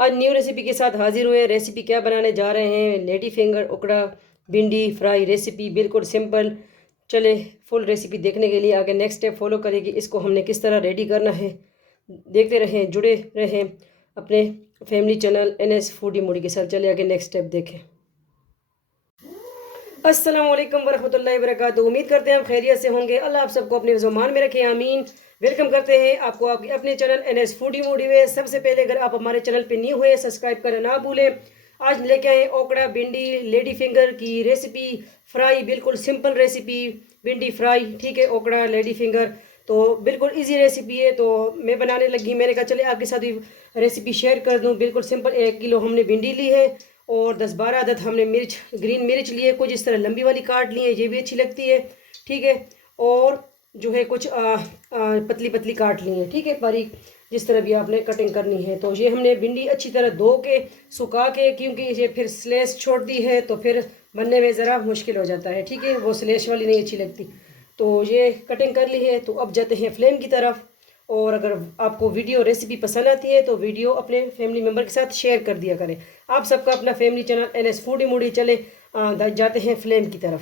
आज new recipe के साथ हाजिर हुए। रेसिपी क्या बनाने जा रहे हैं? लेडी फिंगर ओकड़ा भिंडी फ्राई रेसिपी, बिल्कुल सिंपल। चले फुल रेसिपी देखने के लिए आगे नेक्स्ट स्टेप फॉलो करेगी। इसको हमने किस तरह रेडी करना है देखते रहें, जुड़े रहें अपने family channel NS foodie Moody के साथ। चले आगे नेक्स्ट स्टेप देखें। अस्सलाम वालेकुम वरहमतुल्लाहि वबरकातुहू। उम्मीद करते हैं आप खैरियत से होंगे। अल्लाह आप सबको अपने ज़ुबान में रखे, आमीन। वेलकम करते हैं आपको आपके अपने चैनल NS फूडी मूडी में। सबसे पहले अगर आप हमारे चैनल पे न्यू हुए, सब्सक्राइब करना ना भूलें। आज लेके आए ओकड़ा भिंडी लेडी फिंगर की रेसिपी फ्राई, बिल्कुल सिंपल रेसिपी भिंडी फ्राई। ठीक है, ओकड़ा लेडी फिंगर तो बिल्कुल इजी रेसिपी है। तो मैं बनाने लगी, मैंने कहा चले आपके साथ भी रेसिपी शेयर कर दूं। बिल्कुल सिंपल। 1 किलो हमने भिंडी ली है और 10-12 अदद हमने मिर्च, ग्रीन मिर्च लिए। कुछ इस तरह लंबी वाली काट ली है, ये भी अच्छी लगती है। ठीक है, और जो है कुछ पतली पतली काट ली है। ठीक है, बारीक जिस तरह भी आपने कटिंग करनी है। तो ये हमने भिंडी अच्छी तरह धो के सुखा के, क्योंकि ये फिर स्लेस छोड़ती है तो फिर बनने में ज़रा मुश्किल हो जाता है। ठीक है, वो स्लेस वाली नहीं अच्छी लगती। तो ये कटिंग कर ली है। तो अब जाते हैं फ्लेम की तरफ। और अगर आपको वीडियो रेसिपी पसंद आती है तो वीडियो अपने फैमिली मेम्बर के साथ शेयर कर दिया करें। आप सबका अपना family channel NS foodie Moody. चले जाते हैं फ्लेम की तरफ।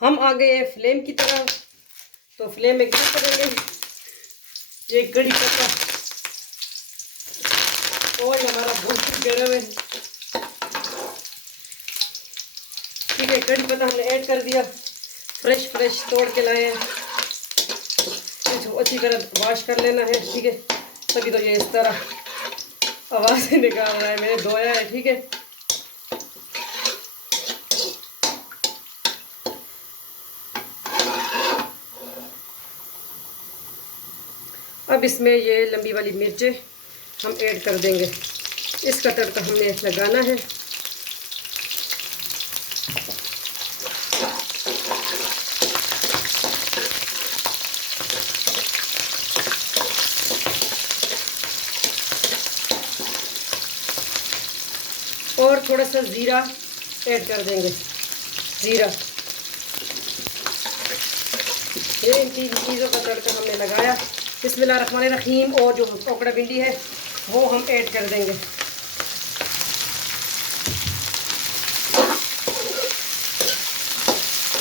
हम आ गए फ्लेम की तरफ। तो फ्लेम में क्या करेंगे, ये कड़ी पत्ता और हमारा बहुत गर्म है। ठीक है, कड़ी पत्ता हमने ऐड कर दिया। फ्रेश तोड़ के लाए हैं। इसको अच्छी तरह वॉश कर लेना है। ठीक है, तभी तो ये इस तरह आवाज़ निकाल रहा है। मैंने धोया है। ठीक है, अब इसमें ये लंबी वाली मिर्चें हम ऐड कर देंगे। इसका तड़का हमने लगाना है। और थोड़ा सा ज़ीरा ऐड कर देंगे। ज़ीरा, ये इन तीन चीज़ों का तड़का हमने लगाया। बिस्मिल्लाहिर्रहमानिर्रहीम। और जो ओकड़ा भिंडी है वो हम ऐड कर देंगे।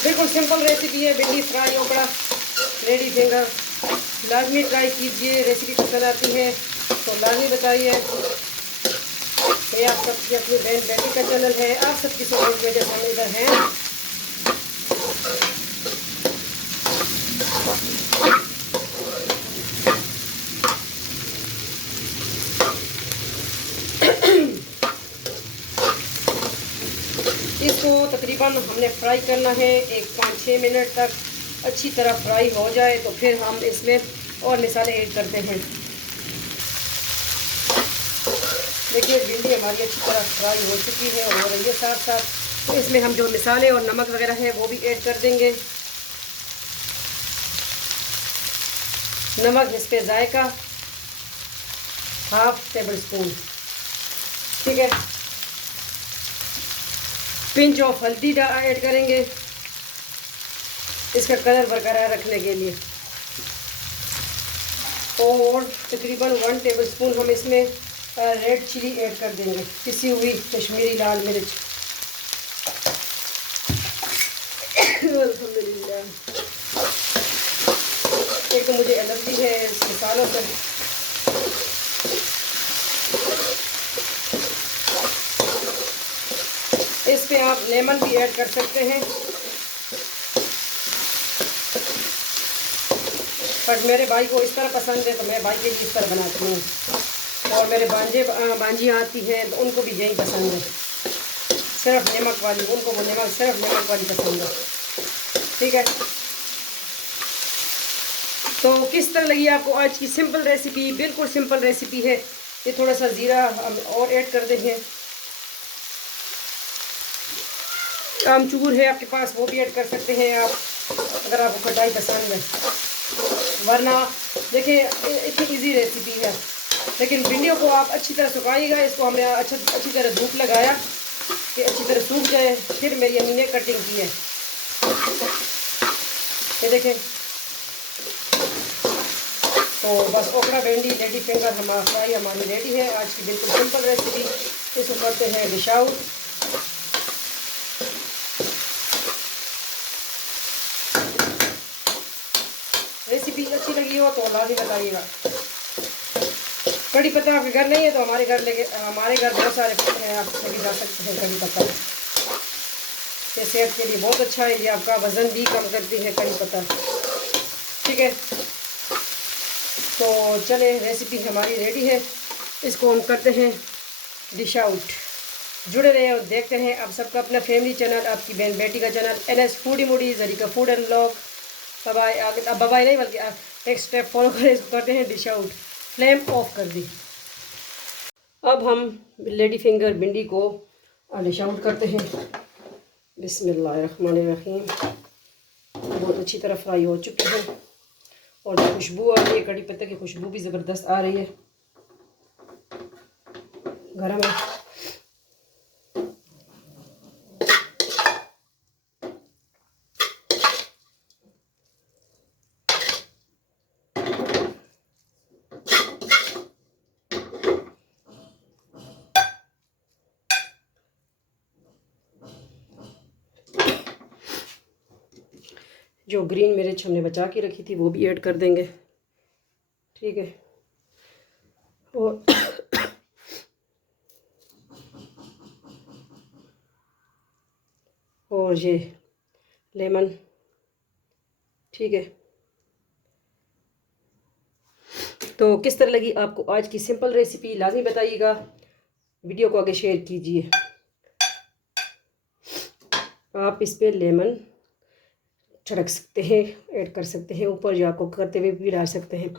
बिल्कुल सिंपल रेसिपी है भिंडी फ्राई ओकड़ा लेडी फिंगर। लाजमी ट्राई कीजिए। रेसिपी पसंद आती है तो लाजमी बताइए। ये आप सबकी अपनी बहन बेटी का चैनल है। आप सबकी सपोर्ट की वजह से हम इधर हैं। इसको तकरीबन हमने फ्राई करना है 5-6 मिनट तक। अच्छी तरह फ्राई हो जाए तो फिर हम इसमें और मसाले ऐड करते हैं। देखिए, भिंडी हमारी अच्छी तरह फ्राई हो चुकी है और हो रही है साथ साथ। तो इसमें हम जो मसाले और नमक वगैरह है वो भी ऐड कर देंगे। नमक इस पे जायका 1/2 टेबल स्पून। ठीक है, पिंच ऑफ हल्दी ऐड करेंगे इसका कलर बरकरार रखने के लिए। और तकरीबन 1 टेबल स्पून हम इसमें रेड चिली ऐड कर देंगे, पिसी हुई कश्मीरी लाल मिर्च। एक तो मुझे एलर्जी है इस मसालों से। इस पे आप लेमन भी ऐड कर सकते हैं, बट मेरे भाई को इस तरह पसंद है तो मैं भाई के लिए इस तरह बनाती हूँ। और मेरे भांजियाँ आती हैं तो उनको भी यही पसंद है, सिर्फ नमक वाली। उनको वो नमक सिर्फ नमक वाली पसंद है। ठीक है, तो किस तरह लगी आपको आज की सिंपल रेसिपी? बिल्कुल सिंपल रेसिपी है। ये थोड़ा सा ज़ीरा हम और ऐड कर देंगे। आमचूर है आपके पास वो भी ऐड कर सकते हैं आप, अगर आपको खटाई पसंद है। वरना देखिए, इतनी इजी रेसिपी है। लेकिन भिंडियों को आप अच्छी तरह सुखाइएगा। इसको हमने अच्छी तरह धूप लगाया कि अच्छी तरह सूख जाए। फिर मेरी अम्मी ने कटिंग की है। ये देखें, तो बस ओकड़ा भिंडी लेडी फिंगर हमारा फ्राई हमारी रेडी है। आज की बिल्कुल सिंपल रेसिपी। इसको करते हैं डिश आउट। रेसिपी अच्छी लगी हो तो लाजमी बताइएगा। कड़ी पत्ता आपके घर नहीं है तो हमारे घर बहुत सारे पत्ते हैं, आप सभी जा सकते हैं। कड़ी पत्ता ये सेहत के लिए बहुत अच्छा है, ये आपका वज़न भी कम करती है कड़ी पत्ता। ठीक है, तो चले रेसिपी हमारी रेडी है, इसको हम करते हैं डिश आउट। जुड़े रहे और देखते हैं आप सबका अपना फैमिली चैनल, आपकी बहन बेटी का चैनल NS फूडी मूडी जरीका फूड एंड व्लॉग। बाय आगे, अब बाय नहीं बल्कि एक स्टेप फॉलो करें। इसको करते हैं डिश आउट। फ्लेम ऑफ कर दी। अब हम लेडी फिंगर भिंडी को डिश आउट करते हैं। बिस्मिल्लाहिर्रहमानिर्रहीम। बहुत अच्छी तरह फ्राई हो चुकी है और जो खुशबू आ रही है, कड़ी पत्ते की खुशबू भी ज़बरदस्त आ रही है। गरम है। जो ग्रीन मिर्च हमने बचा के रखी थी वो भी ऐड कर देंगे। ठीक है, और ये लेमन। ठीक है, तो किस तरह लगी आपको आज की सिंपल रेसिपी लाजमी बताइएगा। वीडियो को आगे शेयर कीजिए। आप इस पर लेमन छिड़क सकते हैं, ऐड कर सकते हैं, ऊपर जो आपको करते हुए भी डाल सकते हैं।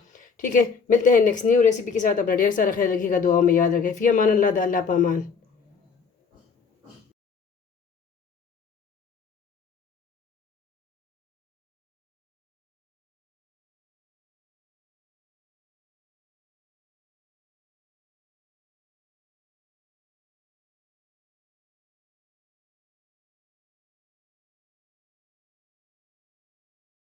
ठीक है, मिलते हैं नेक्स्ट न्यू रेसिपी के साथ। अपना ढेर सारा ख्याल रखिएगा, दुआओं में याद रखें। फ़ी अमान अल्लाह, अल्लाह पामान।